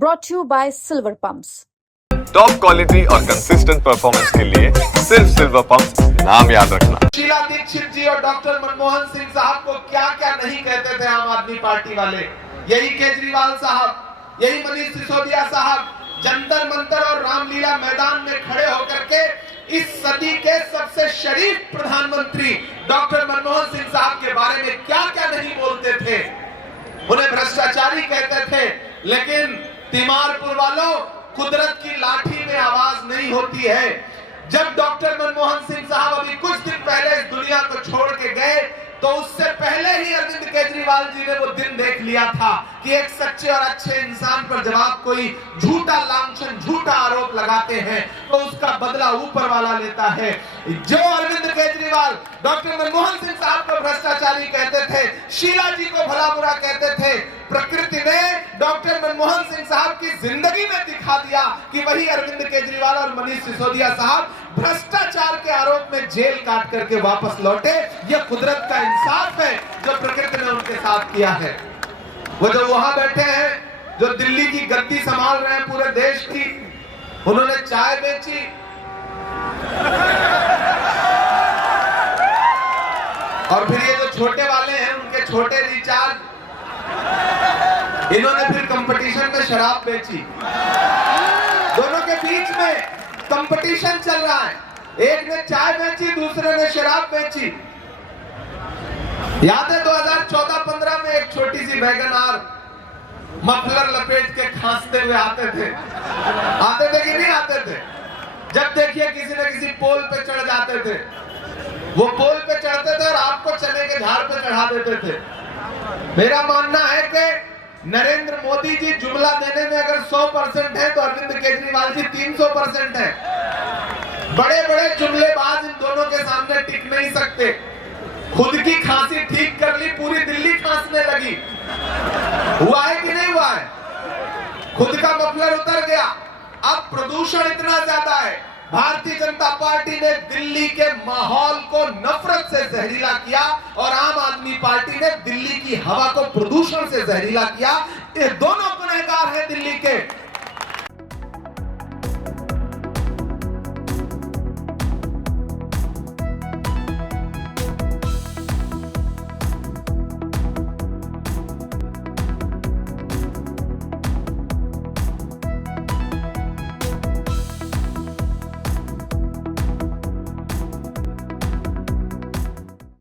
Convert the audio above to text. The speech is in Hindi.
brought to you by Silver Pumps. Top quality और कंसिस्टेंट परफॉर्मेंस के लिए सिर्फ सिल्वर पंप्स नाम याद रखना। शीला दीक्षित जी और डॉक्टर मनमोहन सिंह साहब को क्या क्या नहीं कहते थे आम आदमी पार्टी वाले, यही केजरीवाल साहब, यही मनीष सिसोदिया साहब जंतर मंतर और रामलीला मैदान में खड़े होकर के इस सदी के सबसे शरीफ प्रधानमंत्री डॉक्टर मनमोहन सिंह साहब के बारे में क्या क्या नहीं बोलते थे। उन्हें भ्रष्टाचारी कहते थे, लेकिन तिमारपुर वालों, कुदरत की लाठी में आवाज नहीं होती है। जब डॉक्टर मनमोहन सिंह साहब अभी कुछ दिन पहले इस दुनिया को छोड़ के गए, तो उससे पहले ही अरविंद केजरीवाल जी ने वो दिन देख लिया था कि एक सच्चे और अच्छे इंसान पर जब आप कोई झूठा लांछन, झूठा आरोप लगाते हैं तो उसका बदला ऊपर वाला लेता है। जो अरविंद केजरीवाल डॉक्टर मनमोहन सिंह साहब को भ्रष्टाचारी कहते थे, शीला जी को भला बुरा कहते थे, प्रकृति ने डॉक्टर मनमोहन सिंह साहब की जिंदगी में दिखा दिया कि वही अरविंद केजरीवाल और मनीष सिसोदिया साहब भ्रष्टाचार के आरोप में जेल काट करके वापस लौटे। यह कुदरत का इंसाफ है जो प्रकृति ने उनके साथ किया है। वो जो वहां बैठे हैं, जो दिल्ली की गद्दी संभाल रहे हैं पूरे देश की, उन्होंने चाय बेची, और फिर ये जो छोटे वाले हैं उनके छोटे रिचार्ज, इन्होंने फिर कंपटीशन में शराब बेची। दोनों के बीच में कंपटीशन चल रहा है, एक ने चाय बेची, दूसरे ने शराब बेची। याद है 2014-15 में एक छोटी सी वैगन आर मफलर लपेट के खांसते हुए आते थे कि नहीं आते थे? जब देखिए किसी न किसी पोल पे चढ़ जाते थे, वो पोल पे चढ़ते थे और आपको चने के झाड़ पे चढ़ा देते थे। मेरा मानना है कि नरेंद्र मोदी जी जुमला देने में अगर 100% है तो अरविंद केजरीवाल जी 300% है। बड़े बड़े जुमलेबाज इन दोनों के सामने टिक नहीं सकते। खुद की खांसी ठीक कर ली, पूरी दिल्ली खांसने लगी। हुआ है कि नहीं हुआ है? खुद का मफलर उतर गया। अब प्रदूषण इतना ज्यादा है, भारतीय जनता पार्टी ने दिल्ली के माहौल को नफरत से जहरीला किया और आम आदमी पार्टी ने दिल्ली की हवा को प्रदूषण से जहरीला किया। ये दोनों गुनहगार हैं दिल्ली के।